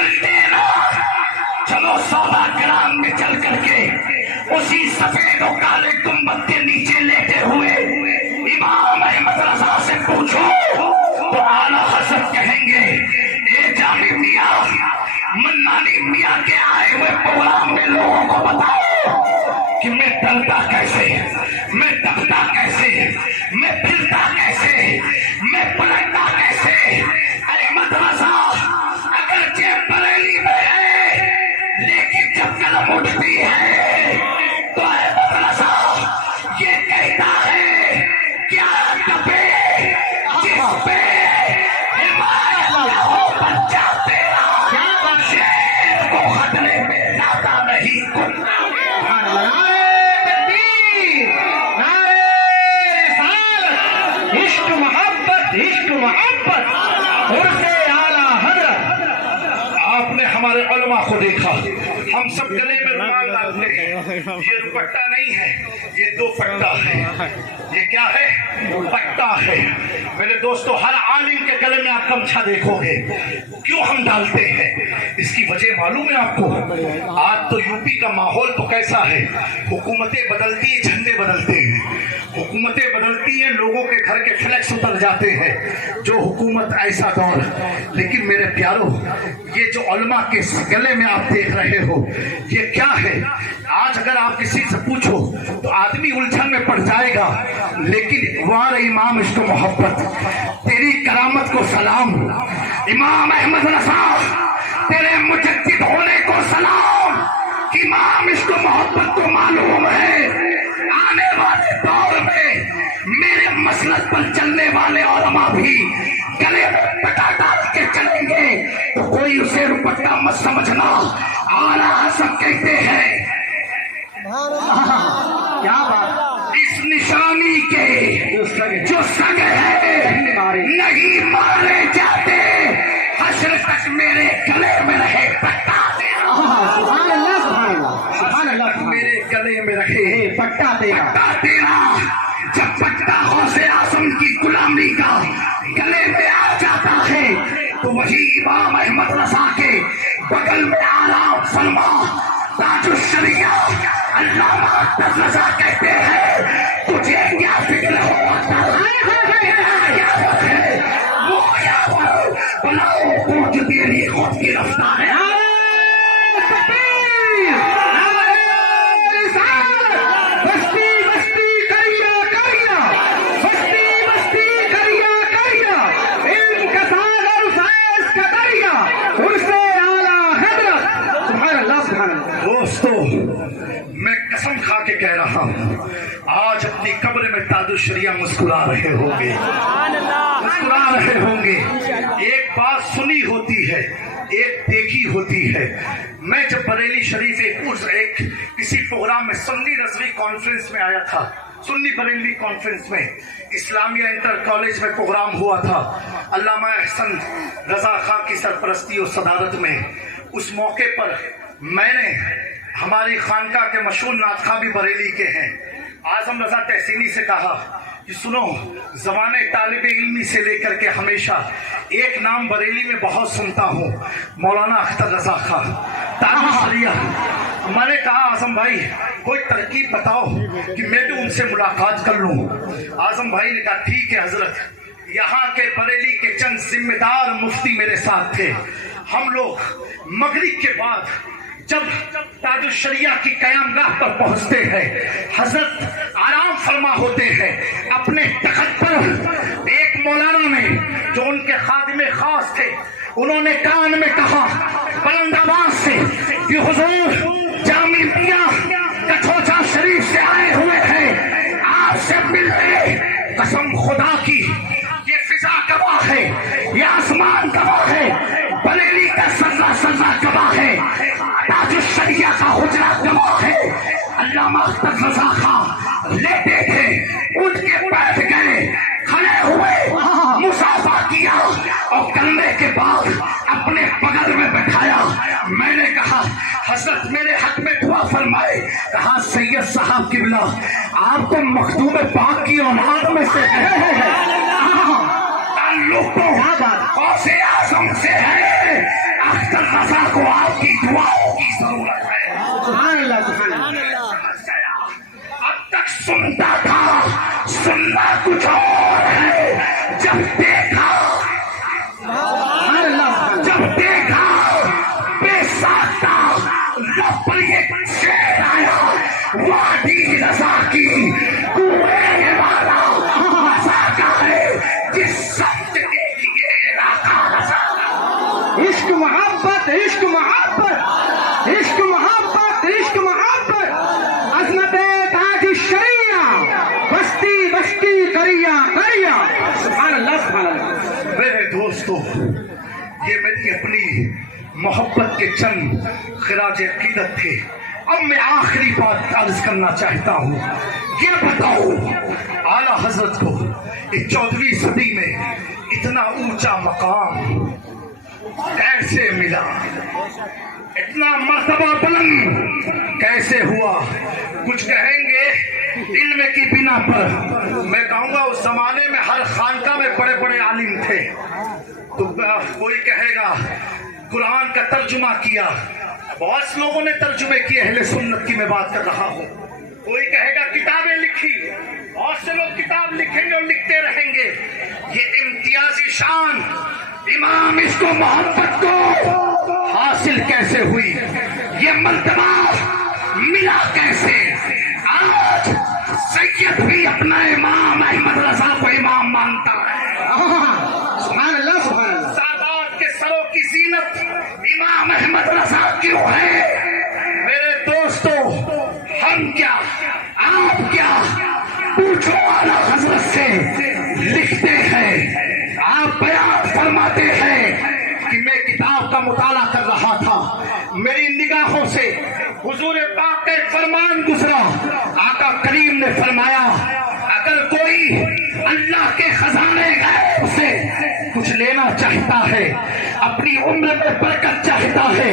مدینہ چلو سودا گرام میں چل کر کے اسی سفید و کالے گنبد کے نیچے لیٹے ہوئے امام احمد رضا سے پوچھو تو اعلیٰ حضرت کہیں گے اے جامع میاں منانی میاں کے آئے ہوئے پروگرام میں لوگوں کو بتاؤ کہ میں ڈرتا کیسے، میں دبتا کیسے، میں پھرتا کیسے، میں پلٹتا کیسے۔ احمد رضا اگرچہ بریلی میں ہے لیکن جب قلم اٹھتی ہے تو احمد رضا یہ کہتا ہے کیا کبے جس پہ حمایت ہو بچہ تیرا شیر کو خطرے میں لاتا نہیں کرنا۔ آپ نے ہمارے علماء کو دیکھا، ہم سب گلے میں رومال ڈالتے ہیں، یہ دوپٹہ نہیں ہے، یہ دوپٹہ ہے۔ یہ کیا ہے؟ دوپٹہ ہے۔ میرے دوستو ہر عالم کے گلے میں آپ گمچھا دیکھو گے، کیوں ہم ڈالتے ہیں؟ اس کی وجہ معلوم ہے آپ کو؟ آج تو یوپی کا ماحول تو کیسا ہے، حکومتیں بدلتی ہیں، جھنڈے بدلتے ہیں، حکومتیں بدلتی ہیں، لوگوں کے گھر کے فلیکس اتر جاتے ہیں، جو حکومت ایسا دور۔ لیکن میرے پیارو یہ جو علماء کے گلے میں آپ دیکھ رہے ہو یہ کیا ہے؟ آج اگر آپ کسی سے پوچھو تو آدمی الجھن میں پڑ جائے گا، لیکن وار امام عشق و محبت تیری کرامت کو سلام، امام احمد رضا تیرے مجدد ہونے کو سلام۔ امام عشق و محبت کو معلوم ہے آنے والے دور میں میرے مسلک پر چلنے والے علماء بھی گلے میں پٹا ڈال کے چلیں گے تو کوئی اسے روپٹا مت سمجھنا۔ اعلیٰ حضرت کہتے ہیں کیا بات، اس نشانی کے جو سگ ہے نہیں مارے جاتے، حشر تک میرے گلے میں رہے پٹا تیرا۔ سبحان اللہ سبحان اللہ سبحان اللہ، میرے گلے میں رہے پٹا تیرا۔ جب پٹا غوث اعظم کی غلامی کا گلے میں آ جاتا ہے تو وہی امام احمد رضا کے بغل میں آرام فرما تاج الشریعہ علامہ احمد رضا کہتے ہیں تجھے کیا فکر ہو بلاؤ پہنچ تیری خود کی رفتار ہے۔ دوستو میں قسم کھا کے کہہ رہا ہوں آج اپنی قبر میں تاج الشریعہ مسکرا رہے ہوں گے، مسکرا رہے ہوں گے۔ ایک بات سنی ہوتی ہے، ایک دیکھی ہوتی ہے۔ میں جب بریلی شریف ایک کسی پروگرام میں سنی رضوی کانفرنس میں آیا تھا، سنی بریلی کانفرنس میں اسلامیہ انٹر کالج میں پروگرام ہوا تھا علامہ احسن رضا خان کی سرپرستی اور صدارت میں۔ اس موقع پر میں نے ہماری خانقاہ کے مشہور نعت خواں بھی بریلی کے ہیں اعظم رضا تحسینی سے کہا کہ سنو، زمانے طالب علمی سے لے کر کے ہمیشہ ایک نام بریلی میں بہت سنتا ہوں، مولانا اختر رضا خان تاج الشریعہ۔ میں نے کہا اعظم بھائی کوئی ترکیب بتاؤ کہ میں بھی ان سے ملاقات کر لوں۔ اعظم بھائی نے کہا ٹھیک ہے حضرت، یہاں کے بریلی کے چند ذمہ دار مفتی میرے ساتھ تھے۔ ہم لوگ مغرب کے بعد جب تاج الشریعہ کی قیام گاہ پر پہنچتے ہیں، حضرت آرام فرما ہوتے ہیں اپنے تخت پر۔ ایک مولانا نے جو ان کے خادم خاص تھے انہوں نے کان میں کہا بلند آواز سے کہ حضور جامع میاں کچھوچا شریف سے آئے ہوئے ہیں، آپ سے ملنے۔ قسم خدا کی یہ فضا گواہ ہے، یہ آسمان گواہ ہے، بریلی کا سزا سزا گواہ ہے، تاج الشریعہ کا حجرہ گواہ ہے۔ علامہ اختر رضا خان لیتے تھے، اٹھ کے بیٹھ گئے، کھڑے ہوئے، مصافحہ کیا اور کرنے کے بعد اپنے بغل میں بٹھایا۔ میں نے کہا حضرت میرے حق میں دعا فرمائے۔ کہا سید صاحب قبلہ آپ تو مخدوم پاک کی اولاد میں سے ہیں، تعلق تو غوث اعظم سے ہے۔ اختر رضا جب دیکھا بے ساختہ لب پر یہ شعر آیا، وادی رضا کی کوئے والا رضا کا ہے، جس سمت دیکھیے علاقہ رضا کا۔ عشق محبت عشق محبت عشق محبت عشق محبت، عظمت تاج الشریعہ، بستی بستی کریا کریا، سبحان اللہ سبحان اللہ۔ میرے دوستو، یہ میری اپنی محبت کے چند خراج عقیدت تھے۔ اب میں آخری بات عرض کرنا چاہتا ہوں، یہ بتاؤ اعلیٰ حضرت کو اس 14ویں صدی میں اتنا اونچا مقام کیسے ملا، اتنا مرتبہ بلند کیسے ہوا؟ کچھ کہیں گے علم کی بنا پر، میں کہوں گا اس زمانے میں ہر خانقاہ میں بڑے بڑے عالم تھے، تو کوئی کہے گا قرآن کا ترجمہ کیا، بہت سے لوگوں نے ترجمے کیے، اہل سنت کی میں بات کر رہا ہوں۔ کوئی کہے گا کتابیں لکھی، بہت سے لوگ کتاب لکھیں گے اور لکھتے رہیں گے۔ یہ امتیازی شان امام اس کو محبت کو حاصل کیسے ہوئی، یہ مرتبہ ملا کیسے؟ آج سید بھی اپنا امام احمد رضا کو امام مانتا ہے۔ سبحان اللہ سبحان اللہ۔ سادات کے سروں کی زینت امام احمد رضا کیوں ہے؟ میرے دوستو، ہم کیا آپ کیا پوچھو اعلیٰ حضرت سے، لکھتے ہیں، آپ بیان فرماتے ہیں کہ میں کتاب کا مطالعہ کر رہا تھا، میری نگاہوں سے حضور پاک کا ایک فرمان گزرا، آقا کریم نے فرمایا اگر کوئی اللہ کے خزانے غیب سے کچھ لینا چاہتا ہے، اپنی عمر میں برکت چاہتا ہے،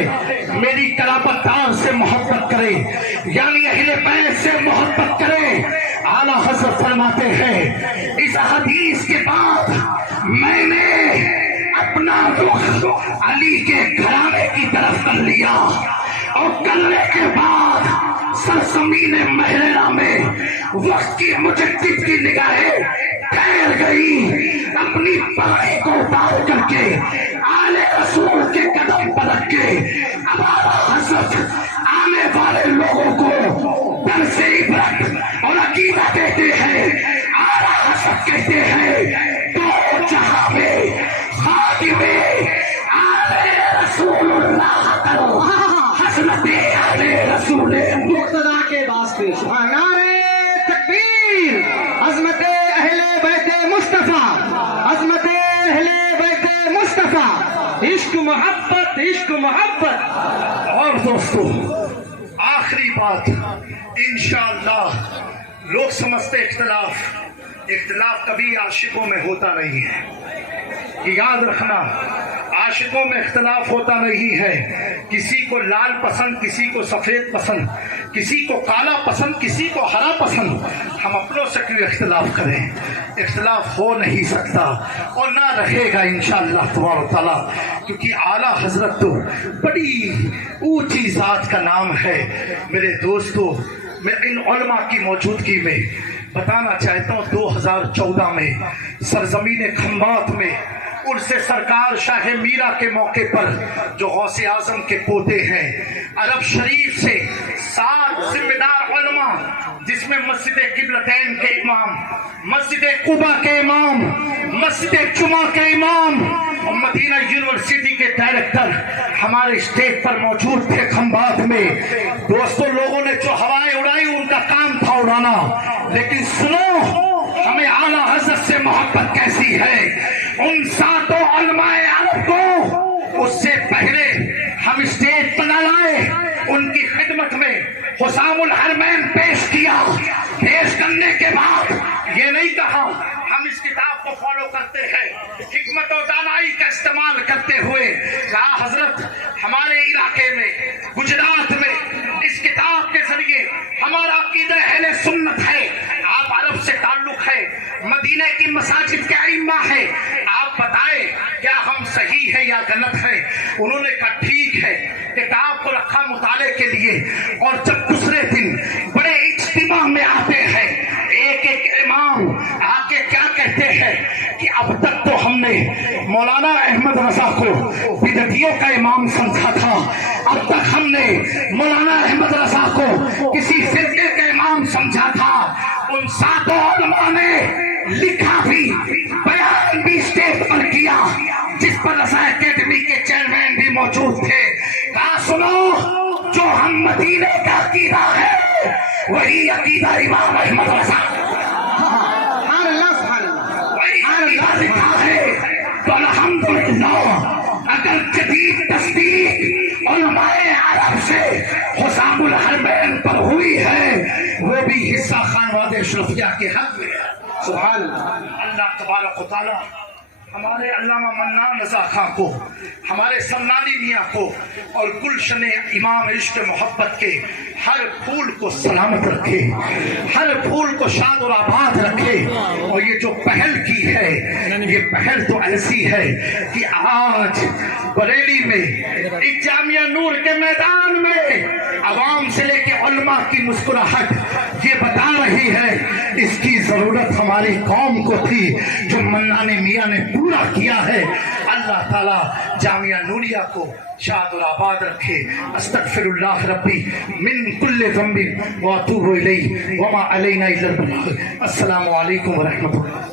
میری قرابت دار سے محبت کرے، یعنی اہل بیت سے محبت کرے۔ اعلیٰ حضرت فرماتے ہیں اس حدیث کے بعد میں نے اپنا رخ علی کے گھرانے کی طرف کر لیا، اور کرنے کے بعد سرزمین محررہ میں وقت کی مجدد کی نگاہیں ٹھہر گئی، اپنی پائی کو اتار کر کے آلِ رسول کے قدم پر رکھ کے اب اعلیٰ حضرت آنے والے لوگوں کو درس عبرت اور عقیدہ دیتے ہیں۔ اعلیٰ حضرت کہتے ہیں دو جہاں میں خادم آلِ رسول اللہ کرو، حضرت آلِ رسول مقتدا کے واسطے سبحان اللہ، تکبیر، عظمت اہل بیت مصطفیٰ، عظمت اہل بیت مصطفیٰ، عشق محبت عشق محبت۔ اور دوستو، آخری بات، انشاءاللہ لوگ سمجھتے اختلاف کبھی عاشقوں میں ہوتا نہیں ہے، کہ یاد رکھنا عاشقوں میں اختلاف ہوتا نہیں ہے، کسی کو لال پسند، کسی کو سفید پسند، کسی کو کالا پسند، کسی کو ہرا پسند، ہم اپنوں سے کیوں اختلاف کریں؟ اختلاف ہو نہیں سکتا اور نہ رہے گا انشاءاللہ تبارک تعالیٰ، کیونکہ اعلیٰ حضرت تو بڑی اونچی ذات کا نام ہے۔ میرے دوستو، میں ان علماء کی موجودگی میں بتانا چاہتا ہوں 2014 میں سرزمین کھمبات میں عرس سرکار شاہ میرا کے موقع پر جو غوث اعظم کے پوتے ہیں، عرب شریف سے 7 ذمہ دار علماء، جس میں مسجد قبلتین کے امام، مسجد قبا کے امام، مسجد جمعہ کے امام اور مدینہ یونیورسٹی کے ڈائریکٹر ہمارے اسٹیج پر موجود تھے کھمبات میں۔ دوستوں، لوگوں نے جو ہوائیں اڑائی ان کا کام تھا اڑانا، لیکن سنو ہمیں اعلیٰ حضرت سے محبت کیسی ہے۔ ان 7 علماء عرب کو اس سے پہلے ہم اسٹیج پر لائے، ان کی خدمت میں حسام الحرمین پیش کیا، پیش کرنے کے بعد یہ نہیں کہا ہم اس کتاب کو فالو کرتے ہیں، حکمت و دانائی کا استعمال کرتے ہوئے کہا حضرت ہمارے علاقے میں گجرات میں اس کتاب کے ذریعے ہمارا عقیدہ اہل سنت ہے، آپ عرب سے تعلق ہے، مدینہ کی مساجد کے ائمہ ہے، آپ بتائیں کیا ہم صحیح ہے یا غلط ہے؟ انہوں نے کہا ٹھیک ہے، کتاب کو رکھا مطالعے کے لیے، اور جب دوسرے دن بڑے اجتماع میں آتے ہیں، ایک ایک امام آ کے کیا کہتے ہیں کہ اب تک تو ہم نے مولانا احمد رضا کو بدعتی احمدیوں کا امام سمجھا تھا، اب تک ہم نے مولانا احمد رضا کو کسی فرقے کا امام سمجھا تھا۔ ان ساتوں علماء نے لکھا بھی، بیان بھی اسٹیج پر کیا، جس پر رضا اکیڈمی کے چیئرمین بھی موجود تھے۔ کہا سنو، جو ہم مدینے کا عقیدہ ہے وہی عقیدہ امام احمد رضا، وہی عقیدہ لکھا ہے۔ تو الحمدللہ اگر جدید تصدیق علماء عرب سے حسام الحرمین پر ہوئی ہے، وہ بھی حصہ خانواد اشرفیہ کے حق میں ہے۔ سبحان اللہ۔ اللہ تبارک و تعالی ہمارے علامہ منان رضا خان کو، ہمارے سمنانی میاں کو اور گلشن امام عشق محبت کے ہر پھول کو سلامت رکھے، ہر پھول کو شاد اور آباد رکھے۔ اور یہ جو پہل کی ہے، یہ پہل تو ایسی ہے کہ آج بریلی میں اس جامعہ نور کے میدان میں عوام سے لے کے علماء کی مسکراہٹ یہ بتا رہی ہے اس کی ضرورت ہماری قوم کو تھی، جو منان میاں نے پورا کیا ہے۔ اللہ تعالیٰ جامعہ نوریہ کو شاد اور آباد رکھے۔ استغفر اللہ ربی من کل ذنب واتوب الیہ وما علینا الا البلاغ۔ السلام علیکم ورحمۃ اللہ۔